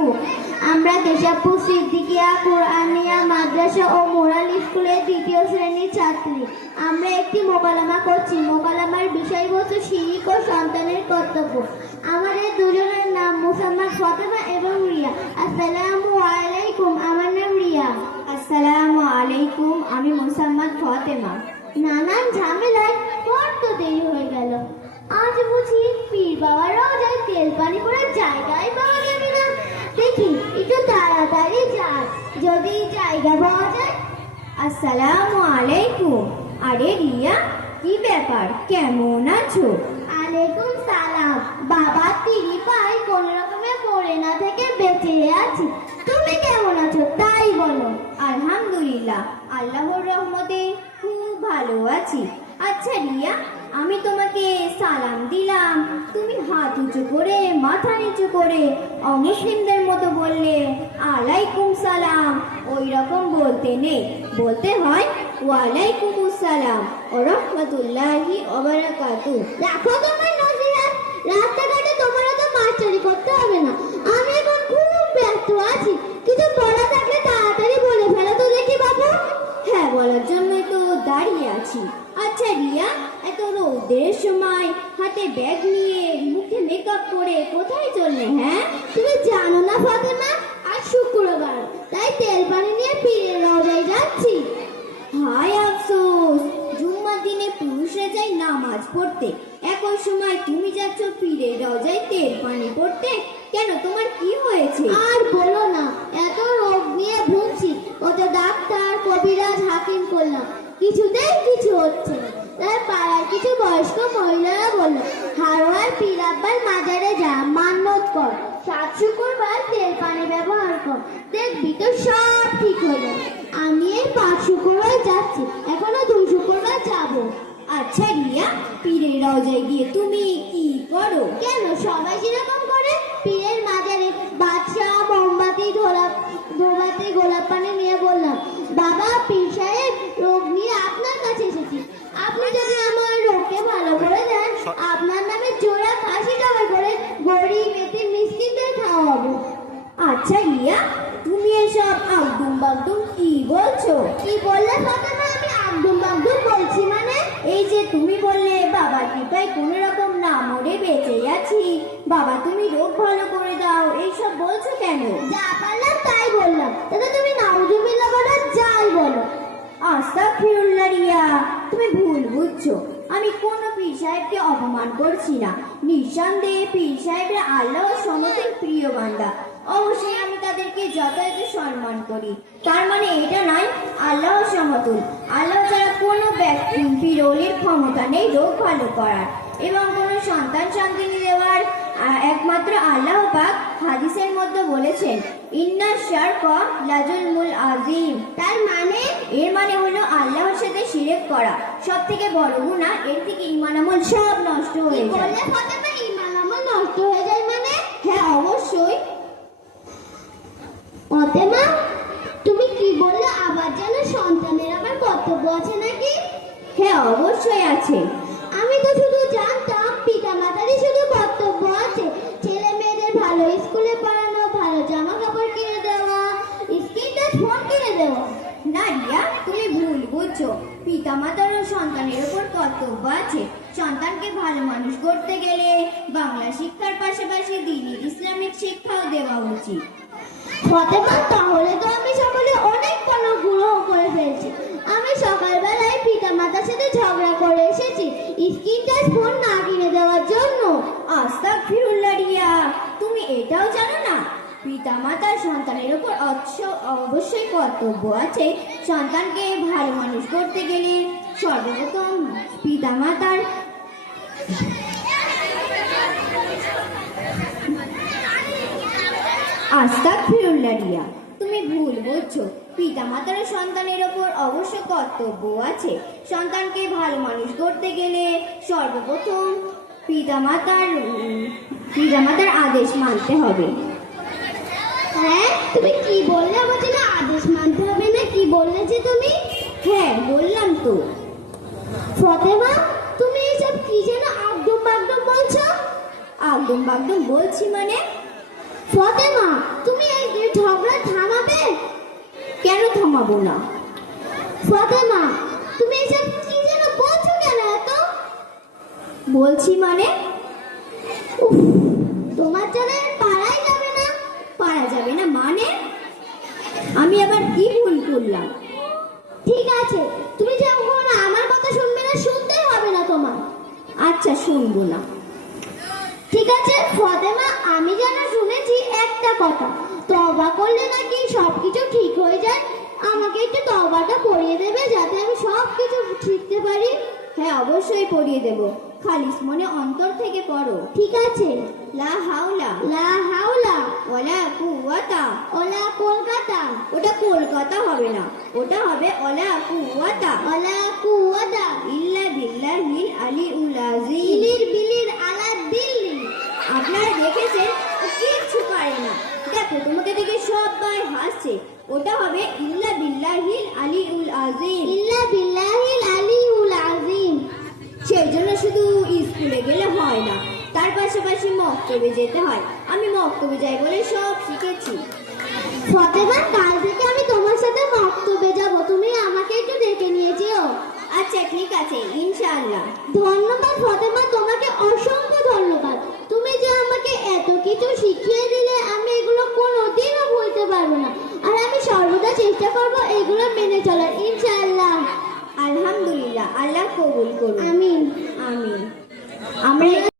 আপু। আমরা কেশবপুর সিদ্দিকিয়া কোরআনিয়া মাদ্রাসা ও মোরাল স্কুলের 2য় শ্রেণীর ছাত্রী। আমরা একটি মোকালামা করছি। মোকালামার বিষয়বস্তু শিরিক ও সন্তানের কর্তব্য। আমাদের দুজনের নাম মুসাম্মদ ফাতেমা এবং রিয়া। আসসালামু আলাইকুম। আমার নাম রিয়া। আসসালামু আলাইকুম, আমি মুসাম্মদ ফাতেমা। নানান ঝামেলায় বড্ড দেরি হয়ে গেল। আজ বুঝি পীর বাবার রওজায় তেল পানি করার জায়গায় পাওয়া যাবে না। দেখি একটু তাড়াতাড়ি যাই, যদি জায়গা পাওয়া যায়। আসসালামু আলাইকুম। আরে রিয়া, কি ব্যাপার, কেমন আছো? আলাইকুম সালাম। বাবা তিরি পাই কোন রকমে পড়ে না থেকে বেঁচে আছি। তুমি কেমন আছো তাই বলো। আলহামদুলিল্লাহ, আল্লাহর রহমতে খুব ভালো আছি। আচ্ছা রিয়া, আমি তোমাকে সালাম দিলাম, তুমি হাত উঁচু করে মাথা নিচু করে অমুসলিমদের মতো বললে আলাইকুম সালাম। ওই রকম বলতে নেই, বলতে হয় ওয়ালাইকুম আসসালাম ও রহমতুল্লাহি ওয়া বারাকাতুহু। রাখো তোমার নজিরাত। রাস্তাঘাটে তোমার তো মাস্টারি করতে হবে না। আমি এখন খুব ব্যস্ত আছি। কিছু বলা থাকলে তাড়াতাড়ি বলে ফেলো তো দেখি বাবু। হ্যাঁ, বলার জন্যই তো দাঁড়িয়ে আছি। আচ্ছা রিয়া, এত রোদের সময় হাতে ব্যাগ নিয়ে মুখে মেকআপ করে কোথায় চললে? হ্যাঁ, তুমি জানো না ফাতেমা, আজ শুক্রবার, তাই তেল পানি নিয়ে পীরের রওজায় যাচ্ছি। হায় আফসোস, জুম্মার দিনে পুরুষরা যায় নামাজ পড়তে, একই সময় তুমি যাচ্ছ পীরের রওজায় তেল পানি পড়তে। কেন, তোমার কি হয়েছে? আর বলো না, এত রোগ নিয়ে ভুগছি। কত ডাক্তার কবিরাজ হাকিম করলাম, কিছুতেই কিছু হচ্ছে না। তাই পাড়ার কিছু বয়স্ক মহিলারা বললো, হারোয়ার পীর আব্বার মাজারে যা, মান্যত কর, 7 শুক্রবার তেল পানি ব্যবহার কর, দেখবি তো সব ঠিক হয়ে যাবে। আমি এই 5 শুক্রবার যাচ্ছি, এখনো 2 শুক্রবার যাবো। আচ্ছা রিয়া, পীরের রওজায় গিয়ে তুমি কি করো? কেন, সবাই যেরকম করে। পীরের মাজারে বাদশাহ মোমবাতি ধোবাতি গোলাপ পানি নিয়ে বললাম, বাবা পীর সাহেব, রোগ নিয়ে আপনার কাছে এসেছি। আপনি যদি আমার রোগকে ভালো করে দেন, আপনার নামে জোড়া খাসি জবাই করে গরিব এতিম মিসকিনদের খাওয়াবো। আচ্ছা রিয়া, তুমি এসব আগডুম বাগডুম কি বলছো? কি বললে ফাতেমা? আমি আগডুম বাগডুম বলছি মানে? এই যে তুমি বললে বাবার কৃপায় কোনো রকম না মরে বেঁচে আছি, বাবা তুমি রোগ ভালো করে দাও, এইসব বলছো কেন? যা পারলাম তাই বললাম, তাতে তুমি নাউজুবিল্লাহ বলো যাই বলো। আস্তাগফিরুল্লাহ রিয়া, তুমি ভুল বুঝছো। আমি কোনো পীর সাহেবকে অপমান করছি না। নিঃসন্দেহে পীর সাহেবরা আল্লাহর সমতুল প্রিয় বান্দা। অবশ্যই আমি তাদেরকে যথাযথ সম্মান করি। তার মানে এটা নয় আল্লাহর সমতুল। আল্লাহ ছাড়া কোনো ব্যক্তি বিরলের ক্ষমতা নেই রোগ ভালো করার এবং কোনো সন্তান সন্তানি দেওয়ার। একমাত্র আল্লাহ পাক হাদিসের মধ্যে বলেছেন, ইন্না শারকা লাজুলমুল আযীম। তার মানে? এর মানে হলো আল্লাহর সাথে শিরক করা সব থেকে বড় গুনাহ। এর থেকে ঈমান আমল সব নষ্ট হয়ে যায়। বললে ফাতেমা ঈমান আমল নষ্ট হয়ে যায় মানে? হ্যাঁ অবশ্যই। ফাতেমা, তুমি কি বললে? আবার যেন সন্তানের আবার কর্তব্য আছে নাকি? হ্যাঁ অবশ্যই আছে। আমি তো শুধু জানতাম পিতা মাতারই শুধু কর্তব্য আছে, ছেলে মেয়েদের ভালো স্কুলে পড়ানো, ভালো জামা কাপড় কিনে দেওয়া, স্ক্রিন টাচ ফোন কিনে দেওয়া। না রিয়া, তুমি ভুল বুঝছো। পিতা মাতারও সন্তানের উপর কর্তব্য আছে। সন্তানকে ভালো মানুষ করতে গেলে বাংলা শিক্ষার পাশাপাশি দ্বীনি ইসলামিক শিক্ষাও দেওয়া উচিত। ফাতেমা, তাহলে তো আমি সকলে অনেক অনুগ্রহ করে ফেলছি। আমি সকালবেলায় পিতা মাতার সাথে ঝগড়া করে এসেছি স্ক্রিন টাচ ফোন না কিনে দেওয়ার জন্য। আস্তাগফিরুল্লাহ রিয়া, তুমি এটাও জানো না পিতা মাতার সন্তানের উপর অবশ্যই কর্তব্য আছে। সন্তানকে ভালো মানুষ করতে গেলে সর্বপ্রথম পিতা মাতার আস্তাগফিরুল্লাহ রিয়া, তুমি ভুল বুঝছো। পিতা মাতার সন্তানের ওপর অবশ্য কর্তব্য আছে। সন্তানকে ভালো মানুষ করতে গেলে সর্বপ্রথম পিতামাতার আদেশ মানতে হবে। হ্যাঁ, তুমি কি বললে? আমার জন্য আদেশ মানতে হবে না? কি বললে যে তুমি? হ্যাঁ বললাম তো। ফাতেমা, তুমি এসব কি যেন আগডুম বাগডুম বলছো? আগডুম বাগডুম বলছি মানে? ফতেমা, তুমি এই ঝগড়া থামাবে? কেন থামাবো না? ফতেমা, তুমি এসব কি যেন বলছো কেন এত? বলছি মানে? উফ, তোমার জন্য পারাই যাবে না। পারা যাবে না মানে? আমি আবার কি ভুল করলাম? ঠিক আছে, তুমি যখন আমার কথা শুনবে না, শুনতেই হবে না তোমার। আচ্ছা, শুনবো না। ঠিক আছে ফতেমা, আমি যেন শুনেছি একটা কথা, তওবা করলে নাকি সবকিছু ঠিক হয়ে যায়। আমাকে একটু তওবাটা পড়িয়ে দেবে যাতে আমি সবকিছু শিখতে পারি? হ্যাঁ, অবশ্যই পড়িয়ে দেব। খালিস মনে অন্তর থেকে পড়ো। ঠিক আছে। লা হাওলা লা হাওলা ওয়ালা কুওয়াতা। ওলা কলকাতা। ওটা কলকাতা হবে না, ওটা হবে ওলা কুওয়াতা ওলা কুওয়াতা ইল্লা বিল্লাহিল আলিউল আযীম। ইলির বিলির আলা দিল্লি। আপনারা দেখেছেন ও কিচ্ছু পারে না। দেখো, তোমাকে দেখে সবাই হাসছে। ওটা হবে ইল্লা বিল্লাহিল আলিউল আযীম। ইল্লা বিল্লাহিল আলিউল আযীম। সেই জন্য শুধু স্কুলে গেলে হয় না, তার পাশাপাশি মক্তবে যেতে হয়। আমি মক্তবে যাই বলে সব শিখেছি। ফতেমা, কাল থেকে আমি তোমার সাথে মক্তবে যাব, তুমি আমাকে একটু ডেকে নিয়ে যেও। আচ্ছা, ঠিক আছে, ইনশাআল্লাহ। ধন্যবাদ ফতেমা, তোমাকে অসংখ্য ধন্যবাদ। তুমি যে আমাকে এত কিছু শিখিয়ে দিলে, আমি এগুলো কোনোদিনও ভুলতে পারবো না। আর আমি সর্বদা চেষ্টা করব এগুলো মেনে চলার, ইনশাআল্লাহ। আলহামদুলিল্লাহ, আল্লাহ কবুল করুন। আমিন। আমিন। আমরা